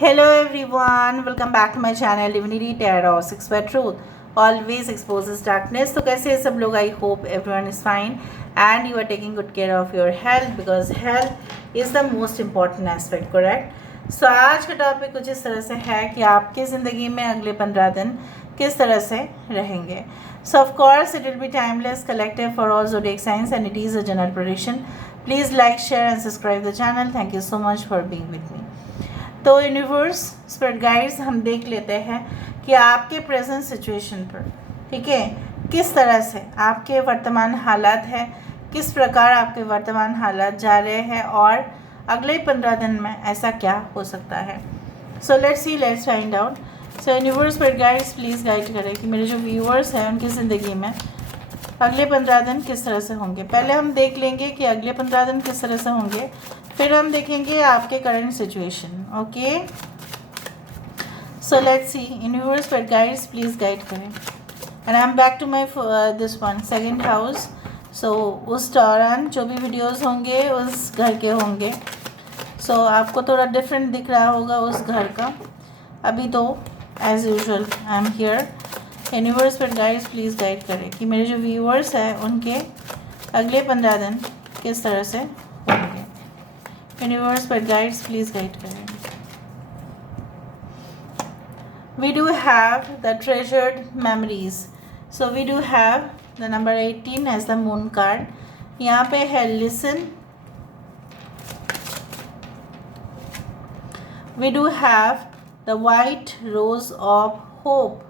Hello everyone, welcome back to my channel Divinity Tarot 6 by Truth always exposes darkness. तो कैसे हैं सब लोग? I hope everyone is fine and you are taking good care of your health because health is the most important aspect, correct? So आज का topic कुछ इस तरह से है कि आपकी ज़िंदगी में अगले 15 दिन किस तरह से रहेंगे. So of course it will be timeless, collective for all zodiac signs and it is a general prediction. Please like, share and subscribe the channel. Thank you so much for being with me. तो universe spirit guides हम देख लेते हैं कि आपके present situation पर, ठीक है, किस तरह से आपके वर्तमान हालात है, किस प्रकार आपके वर्तमान हालात जा रहे हैं और अगले 15 दिन में ऐसा क्या हो सकता है. So let's find out. So universe spirit guides please guide करें कि मेरे जो व्यूअर्स हैं उनकी ज़िंदगी में अगले 15 दिन किस तरह से होंगे. पहले हम देख लेंगे कि अगले 15 दिन किस तरह से होंगे, फिर हम देखेंगे आपके current situation. Okay, so let's see. Universe पर गाइड्स प्लीज़ गाइड करें. And I am back to my this one second house. So उस दौरान जो भी वीडियोस होंगे उस घर के होंगे. सो आपको थोड़ा डिफरेंट दिख रहा होगा उस घर का. अभी तो as usual I am here. Universe पर गाइड्स प्लीज़ गाइड करें कि मेरे जो व्यूअर्स हैं उनके अगले 15 दिन किस तरह से होंगे. यूनिवर्स पर गाइड्स प्लीज़ गाइड करें. We do have the treasured memories. So we do have the number 18 as the moon card. यहाँ पे है listen. We do have the white rose of hope.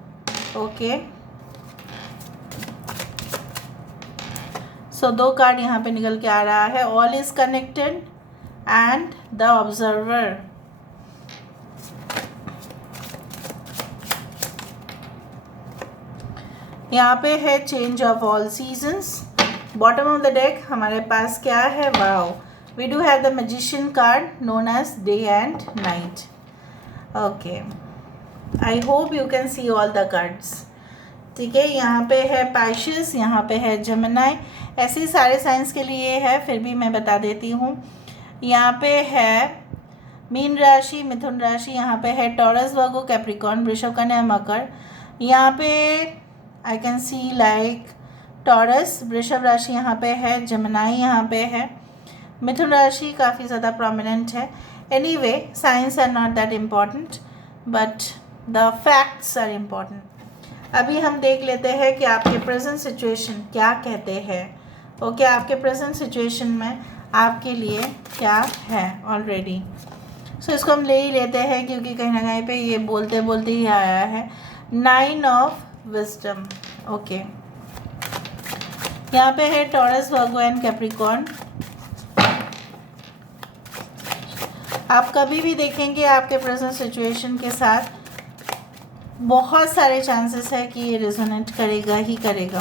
Okay, so 2 card यहाँ पे निकल के आ रहा है. All is connected and the observer. यहाँ पे है change of all seasons. Bottom of the deck हमारे पास क्या है? Wow, we do have the magician card known as day and night. Okay, I hope you can see all the cards. ठीक है, यहाँ पे है पाइशियस, यहाँ पे है जेमिनी. ऐसे ही सारे साइंस के लिए है, फिर भी मैं बता देती हूँ. यहाँ पे है मीन राशि, मिथुन राशि. यहाँ पे है टॉरस, वर्गो, कैप्रिकॉर्न, वृषभ, कन्या, मकर. यहाँ पे I can see like taurus, वृषभ राशि यहाँ पे है, जेमिनी यहाँ पे है, मिथुन राशि काफ़ी ज़्यादा प्रोमिनेंट है. Anyway, science are not that important but the facts are important. अभी हम देख लेते हैं कि आपके प्रेजेंट सिचुएशन क्या कहते हैं. ओके, आपके प्रेजेंट सिचुएशन में आपके लिए क्या है ऑलरेडी. सो इसको हम ले ही लेते हैं क्योंकि कहीं ना कहीं पे ये बोलते बोलते ही आया है. 9 ऑफ विजडम. ओके, यहाँ पे है टॉरस, वर्गो एंड कैप्रिकॉर्न. आप कभी भी देखेंगे आपके प्रेजेंट सिचुएशन के साथ बहुत सारे चांसेस है कि ये रेजोनेट करेगा ही करेगा.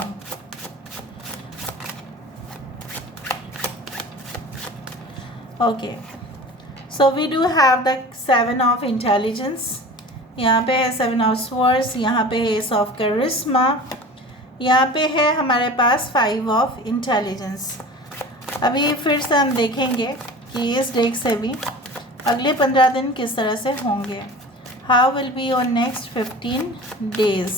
Okay, so we do have the 7 of intelligence. यहाँ पे है 7 ऑफ स्वर्ड्स. यहाँ पे है एस ऑफ कैरिस्मा. यहाँ पे है हमारे पास 5 ऑफ इंटेलिजेंस. अभी फिर से हम देखेंगे कि इस डेक से भी अगले 15 दिन किस तरह से होंगे. How will be your next 15 days.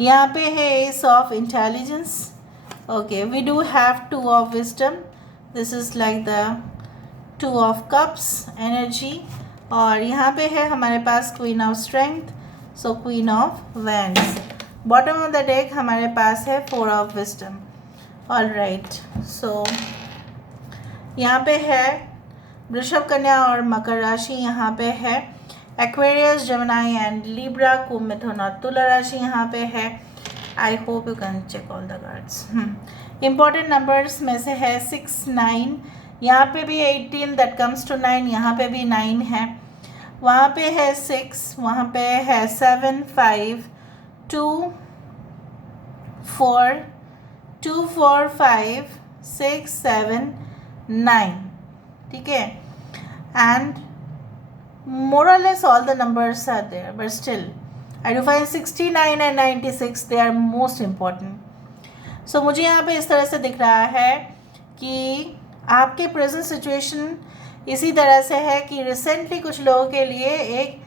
यहाँ पे है ace of intelligence. Okay, we do have 2 of wisdom. This is like the 2 of cups energy. और यहाँ पे है हमारे पास queen of strength. So queen of wands. Bottom of the deck हमारे पास है 4 of wisdom. All right, so यहाँ पे है वृषभ, कन्या और मकर राशि. यहाँ पे है एक्वेरियस, जेमिनी एंड लिब्रा. कुंभ, मिथुन और तुला राशि यहाँ पे है. I hope you can check all the cards. Important numbers में से है 6, 9. यहाँ पे भी 18 दैट कम्स टू 9. यहाँ पे भी 9 है. वहाँ पे है 6. वहाँ पे है 7, 5, 2, 4, 2, 4, 5, 6, 7, 9. ठीक है, and more or less all the numbers are there, but still I do find 69 and 96 they are most important. So मुझे यहाँ पे इस तरह से दिख रहा है कि आपके प्रेजेंट सिचुएशन इसी तरह से है कि रिसेंटली कुछ लोगों के लिए एक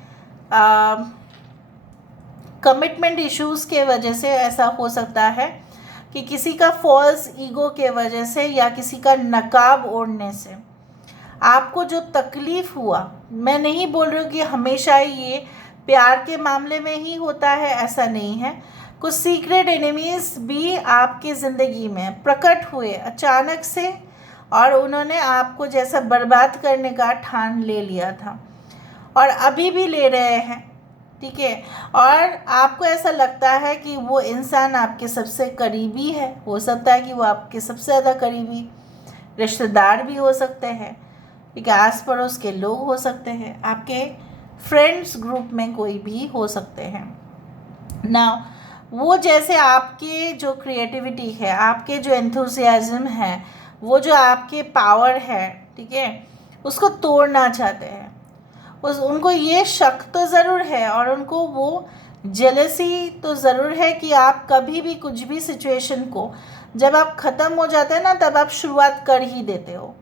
कमिटमेंट इश्यूज के वजह से ऐसा हो सकता है कि किसी का फॉल्स ईगो के वजह से या किसी का नकाब ओढ़ने से आपको जो तकलीफ़ हुआ, मैं नहीं बोल रही हूँ कि हमेशा ये प्यार के मामले में ही होता है, ऐसा नहीं है। कुछ सीक्रेट एनिमीज़ भी आपकी ज़िंदगी में प्रकट हुए अचानक से और उन्होंने आपको जैसा बर्बाद करने का ठान ले लिया था और अभी भी ले रहे हैं, ठीक है। और आपको ऐसा लगता है कि वो इंसान आपके सबसे करीबी है, हो सकता है कि वो आपके सबसे ज़्यादा करीबी रिश्तेदार भी हो सकते हैं, ठीक है, आस पड़ोस के लोग हो सकते हैं, आपके फ्रेंड्स ग्रुप में कोई भी हो सकते हैं ना। वो जैसे आपके जो क्रिएटिविटी है, आपके जो एंथुसियाज्म है, वो जो आपके पावर है, ठीक है, उसको तोड़ना चाहते हैं। उनको ये शक तो ज़रूर है और उनको वो जेलसी तो ज़रूर है कि आप कभी भी कुछ भी सिचुएशन को जब आप ख़त्म हो जाते हैं ना, तब आप शुरुआत कर ही देते हो।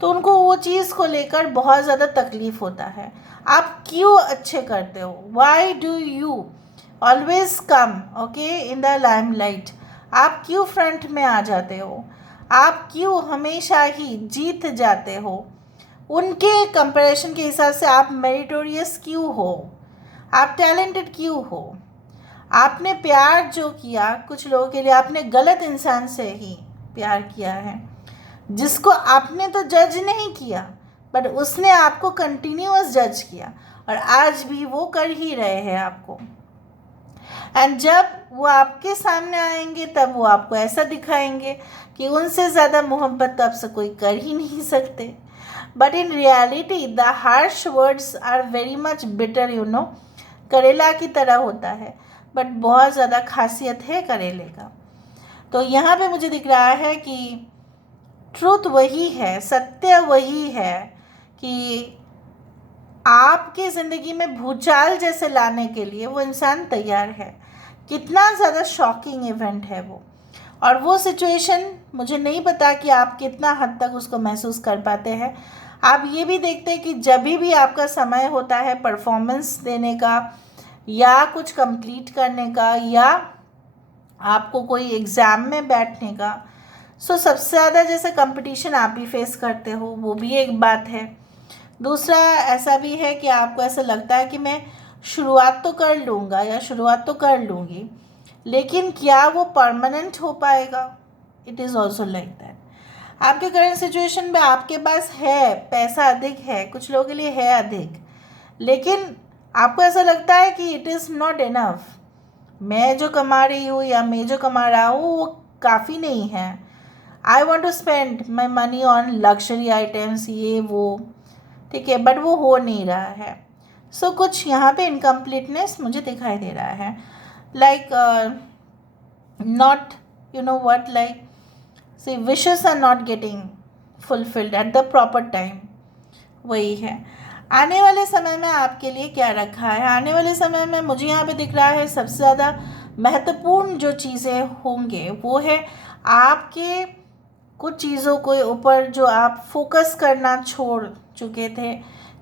तो उनको वो चीज़ को लेकर बहुत ज़्यादा तकलीफ़ होता है। आप क्यों अच्छे करते हो? Why do you always come okay in the limelight? आप क्यों फ्रंट में आ जाते हो? आप क्यों हमेशा ही जीत जाते हो? उनके कंपैरिजन के हिसाब से आप मेरिटोरियस क्यों हो? आप टैलेंटेड क्यों हो? आपने प्यार जो किया कुछ लोगों के लिए, आपने गलत इंसान से ही प्यार किया है, जिसको आपने तो जज नहीं किया बट उसने आपको कंटिन्यूअस जज किया और आज भी वो कर ही रहे हैं आपको। एंड जब वो आपके सामने आएंगे तब वो आपको ऐसा दिखाएंगे कि उनसे ज़्यादा मोहब्बत तो आपसे कोई कर ही नहीं सकते। But in reality the harsh words are very much bitter, you know. करेला की तरह होता है बट बहुत ज़्यादा खासियत है करेले का। तो यहाँ पे मुझे दिख रहा है कि ट्रूथ वही है, सत्य वही है कि आपकी ज़िंदगी में भूचाल जैसे लाने के लिए वो इंसान तैयार है। कितना ज़्यादा शॉकिंग इवेंट है वो, और वो सिचुएशन मुझे नहीं पता कि आप कितना हद तक उसको महसूस कर पाते हैं। आप ये भी देखते हैं कि जब भी आपका समय होता है परफॉर्मेंस देने का या कुछ कंप्लीट करने का या आपको कोई एग्ज़ाम में बैठने का, सबसे ज़्यादा जैसे कंपटीशन आप भी फेस करते हो, वो भी एक बात है। दूसरा ऐसा भी है कि आपको ऐसा लगता है कि मैं शुरुआत तो कर लूँगा या शुरुआत तो कर लूँगी, लेकिन क्या वो परमानेंट हो पाएगा? It is also like that. आपके करंट सिचुएशन में आपके पास है, पैसा अधिक है, कुछ लोगों के लिए है अधिक, लेकिन आपको ऐसा लगता है कि इट इज़ नॉट इनफ। मैं जो कमा रही हूँ या मैं जो कमा रहा हूँ वो काफ़ी नहीं है। I want to spend my money on luxury items, ये वो, ठीक है, बट वो हो नहीं रहा है। कुछ यहाँ पे इनकम्प्लीटनेस मुझे दिखाई दे रहा है, like not, you know what, like see wishes are not getting fulfilled at the proper time. वही है। आने वाले समय में आपके लिए क्या रखा है? आने वाले समय में मुझे यहाँ पे दिख रहा है सबसे ज़्यादा महत्वपूर्ण जो चीज़ें होंगे वो है आपके कुछ चीज़ों के ऊपर जो आप फोकस करना छोड़ चुके थे,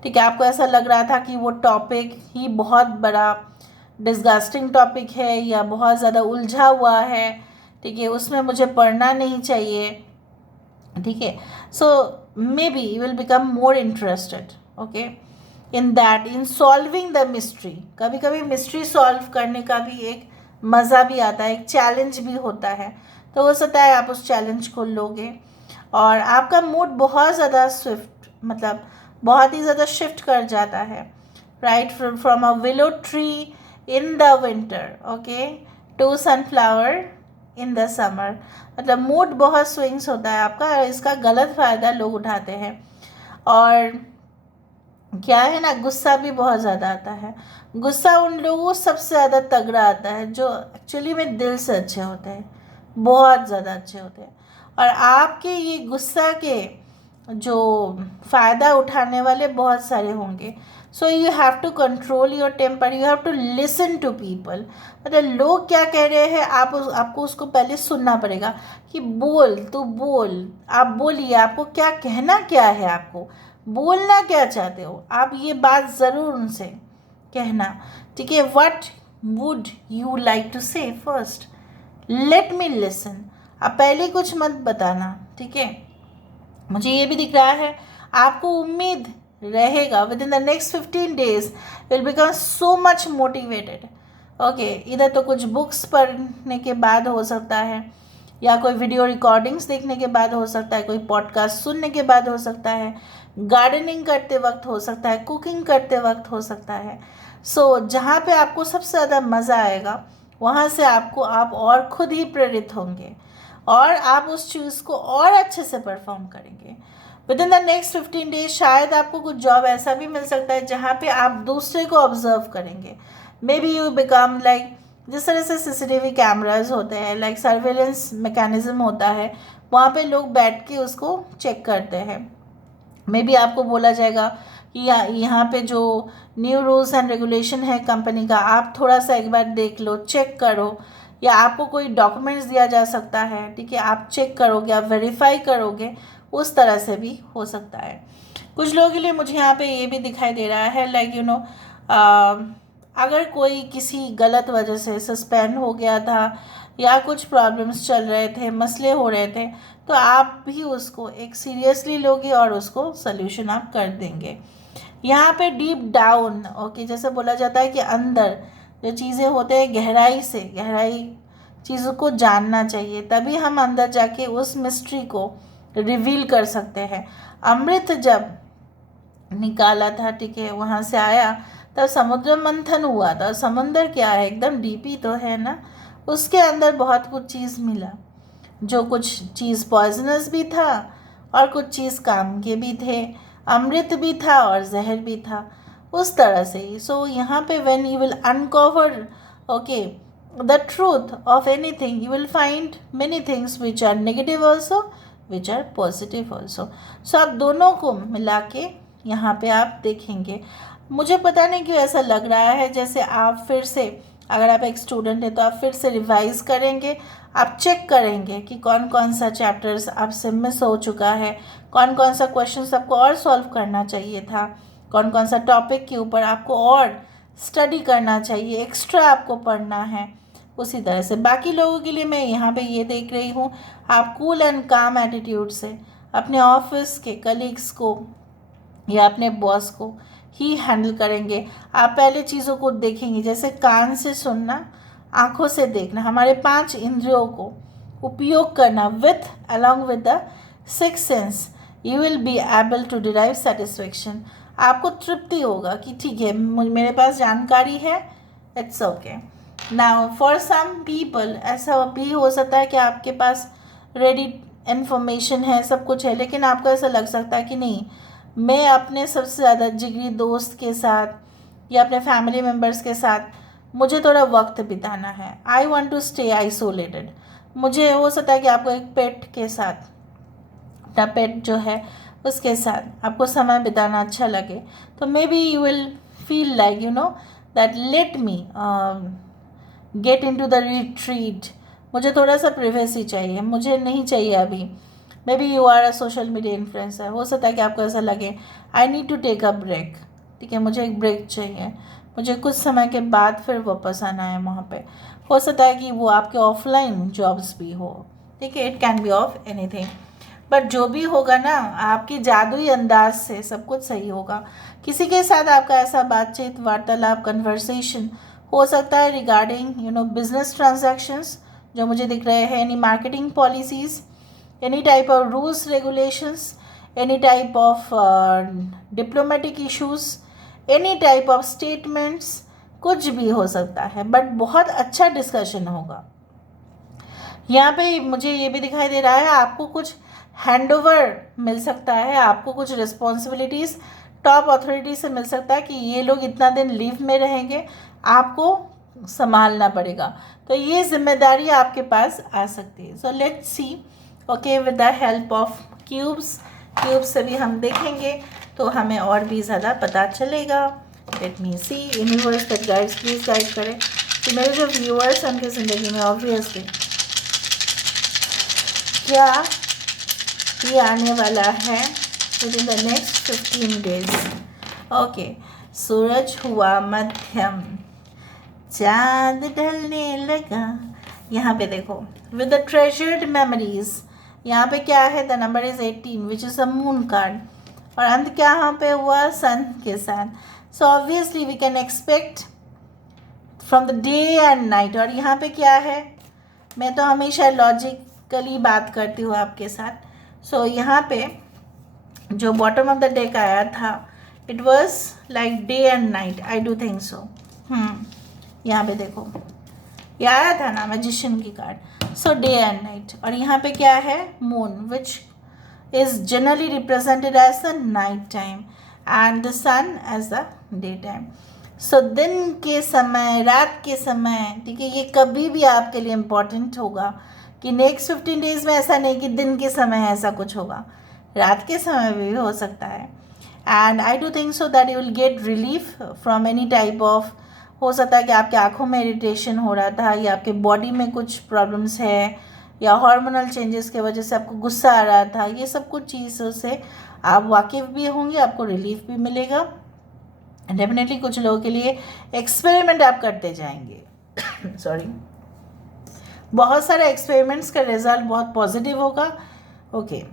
ठीक है। आपको ऐसा लग रहा था कि वो टॉपिक ही बहुत बड़ा डिस्गस्टिंग टॉपिक है या बहुत ज़्यादा उलझा हुआ है, ठीक है, उसमें मुझे पढ़ना नहीं चाहिए, ठीक है। May be you will become more interested okay in that, in solving the mystery. कभी कभी मिस्ट्री सॉल्व करने का भी एक मज़ा भी आता है, एक चैलेंज भी होता है, तो हो सकता है आप उस चैलेंज को लोगे और आपका मूड बहुत ज़्यादा स्विफ्ट, मतलब बहुत ही ज़्यादा शिफ्ट कर जाता है, right, from a willow tree in the winter okay to sunflower in the summer. मतलब मूड बहुत स्विंग्स होता है आपका और इसका गलत फ़ायदा लोग उठाते हैं। और क्या है ना, गुस्सा भी बहुत ज़्यादा आता है। गुस्सा उन लोगों को सबसे ज़्यादा तगड़ा आता है जो एक्चुअली में दिल से अच्छे होते हैं, बहुत ज़्यादा अच्छे होते हैं। और आपके ये गुस्सा के जो फ़ायदा उठाने वाले बहुत सारे होंगे। You have to control your temper, you have to listen to people. मतलब लोग क्या कह रहे हैं आपको उसको पहले सुनना पड़ेगा कि बोल, तू बोल, आप बोलिए, आपको क्या कहना क्या है आपको, बोलना क्या चाहते हो आप, ये बात ज़रूर उनसे कहना, ठीक है। What would you like to say first, let me listen. अब पहले कुछ मत बताना, ठीक है। मुझे ये भी दिख रहा है आपको उम्मीद रहेगा with in the next 15 days will become so much motivated. Okay, इधर तो कुछ बुक्स पढ़ने के बाद हो सकता है, या कोई वीडियो रिकॉर्डिंग्स देखने के बाद हो सकता है, कोई पॉडकास्ट सुनने के बाद हो सकता है, गार्डनिंग करते वक्त हो सकता है, कुकिंग करते वक्त हो सकता है। सो जहाँ पे आपको सबसे ज़्यादा मज़ा आएगा वहाँ से आप और खुद ही प्रेरित होंगे और आप उस चीज़ को और अच्छे से परफॉर्म करेंगे। With in the next 15 days शायद आपको कुछ जॉब ऐसा भी मिल सकता है जहाँ पे आप दूसरे को ऑब्जर्व करेंगे। May be you become like, जिस तरह से CCTV कैमराज होते हैं, लाइक सर्वेलेंस मैकेनिज्म होता है, वहाँ पे लोग बैठ के उसको चेक करते हैं। मे बी आपको बोला जाएगा कि यहाँ पे जो न्यू रूल्स एंड रेगुलेशन है कंपनी का, आप थोड़ा सा एक बार देख लो, चेक करो, या आपको कोई डॉक्यूमेंट्स दिया जा सकता है, ठीक है, आप चेक करोगे, आप वेरीफाई करोगे, उस तरह से भी हो सकता है। कुछ लोगों के लिए मुझे यहाँ पे ये भी दिखाई दे रहा है लाइक यू नो, अगर कोई किसी गलत वजह से सस्पेंड हो गया था या कुछ प्रॉब्लम्स चल रहे थे, मसले हो रहे थे, तो आप भी उसको एक सीरियसली लोगे और उसको सल्यूशन आप कर देंगे। यहाँ पे डीप डाउन, ओके, जैसे बोला जाता है कि अंदर जो चीज़ें होते हैं गहराई चीज़ों को जानना चाहिए, तभी हम अंदर जाके उस मिस्ट्री को रिवील कर सकते हैं। अमृत जब निकाला था, ठीक है, वहाँ से आया, तब समुद्र मंथन हुआ था। समुद्र क्या है, एकदम डीपी तो है ना, उसके अंदर बहुत कुछ चीज़ मिला, जो कुछ चीज़ पॉइजनस भी था और कुछ चीज़ काम के भी थे, अमृत भी था और जहर भी था, उस तरह से ही। सो यहाँ पे when you will uncover okay the truth of anything, you will find many things which are negative also, which are positive also. So आप दोनों को मिला के यहाँ पे आप देखेंगे। मुझे पता नहीं क्यों ऐसा लग रहा है जैसे आप फिर से, अगर आप एक स्टूडेंट हैं तो आप फिर से रिवाइज करेंगे, आप चेक करेंगे कि कौन कौन सा चैप्टर्स आपसे मिस हो चुका है, कौन कौन सा क्वेश्चन आपको और सॉल्व करना चाहिए था, कौन कौन सा टॉपिक के ऊपर आपको और स्टडी करना चाहिए, एक्स्ट्रा आपको पढ़ना है। उसी तरह से बाकी लोगों के लिए मैं यहाँ पे ये देख रही हूँ, आप कूल एंड काम एटीट्यूड से अपने ऑफिस के कलीग्स को या अपने बॉस को ही हैंडल करेंगे। आप पहले चीज़ों को देखेंगे, जैसे कान से सुनना, आँखों से देखना, हमारे 5 इंद्रियों को उपयोग करना with along with the 6th sense, you will be able to derive satisfaction. आपको तृप्ति होगा कि ठीक है, मेरे पास जानकारी है, it's okay. Now for some people ऐसा भी हो सकता है कि आपके पास रेडी इन्फॉर्मेशन है, सब कुछ है, लेकिन आपको ऐसा लग सकता है कि नहीं, मैं अपने सबसे ज़्यादा जिगरी दोस्त के साथ या अपने फैमिली मेम्बर्स के साथ मुझे थोड़ा वक्त बिताना है, I want to stay isolated. मुझे हो सकता है कि आपको एक पेट के साथ, अपना पेट जो है उसके साथ आपको समय बिताना अच्छा लगे, तो maybe you will feel like you know that let me get into the retreat. मुझे थोड़ा सा प्रिवेसी चाहिए, मुझे नहीं चाहिए अभी। Maybe you are a social media influencer, हो सकता है कि आपको ऐसा लगे I need to take a break, ठीक है, मुझे एक ब्रेक चाहिए, मुझे कुछ समय के बाद फिर वापस आना है वहाँ पे। हो सकता है कि वो आपके ऑफलाइन जॉब्स भी हो, ठीक है, it can be of anything, but जो भी होगा ना, आपके जादुई अंदाज से सब कुछ सही होगा। किसी के साथ आपका ऐसा बातचीत, वार्तालाप, कन्वर्सेशन हो सकता है regarding you know business transactions जो मुझे दिख रहे हैं, any marketing policies, any type of rules regulations, any type of diplomatic issues, any type of statements, कुछ भी हो सकता है, बट बहुत अच्छा डिस्कशन होगा। यहाँ पे मुझे ये भी दिखाई दे रहा है आपको कुछ हैंडओवर मिल सकता है, आपको कुछ रिस्पॉन्सिबिलिटीज़ टॉप अथॉरिटी से मिल सकता है कि ये लोग इतना दिन लीव में रहेंगे, आपको संभालना पड़ेगा, तो ये जिम्मेदारी आपके पास आ सकती है। सो let's C, okay, with the help of cubes से भी हम देखेंगे तो हमें और भी ज़्यादा पता चलेगा। Let me see, universe that guides please guide करें कि मेरे जो व्यूअर्स हैं उनकी ज़िंदगी में ऑब्वियसली क्या ये आने वाला है within the next 15 days. Okay, सूरज हुआ मध्यम, चांद ढलने लगा। यहाँ पे देखो, with the treasured memories, यहाँ पे क्या है, the number is 18 which is a moon card, और अंत क्या यहाँ पे हुआ, सन के साथ। So obviously we can expect from the day and night. और यहाँ पे क्या है, मैं तो हमेशा लॉजिकली बात करती हूँ आपके साथ। सो यहाँ पे जो बॉटम ऑफ द डेक आया था, it was like day and night, I do think so. यहाँ पे देखो, ये आया था ना मैजिशियन की card, so day and night. और यहाँ पे क्या है, moon, which is generally represented as the night time and the sun as the day time. So दिन के समय, रात के समय, ठीक है, ये कभी भी आपके लिए इम्पॉर्टेंट होगा कि नेक्स्ट 15 डेज में ऐसा नहीं कि दिन के समय ऐसा कुछ होगा, रात के समय भी हो सकता है। And I do think so that you will get relief from any type of, हो सकता है कि आपके आँखों में इरिटेशन हो रहा था, या आपके बॉडी में कुछ प्रॉब्लम्स है, या हार्मोनल चेंजेस की वजह से आपको गुस्सा आ रहा था, ये सब कुछ चीज़ों से आप वाकिफ़ भी होंगे, आपको रिलीफ भी मिलेगा। डेफिनेटली कुछ लोगों के लिए एक्सपेरिमेंट आप करते जाएंगे सॉरी, बहुत सारे एक्सपेरिमेंट्स का रिजल्ट बहुत पॉजिटिव होगा। Okay,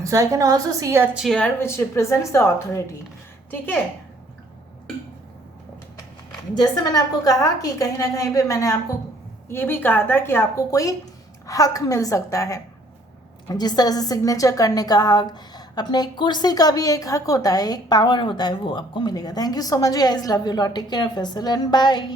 so I can also see a chair which represents the authority, ठीक है। जैसे मैंने आपको कहा कि कहीं ना कहीं पे मैंने आपको ये भी कहा था कि आपको कोई हक मिल सकता है, जिस तरह से सिग्नेचर करने का हक, अपने कुर्सी का भी एक हक होता है, एक पावर होता है, वो आपको मिलेगा। Thank you so much guys, love you lot, take care of yourself and bye.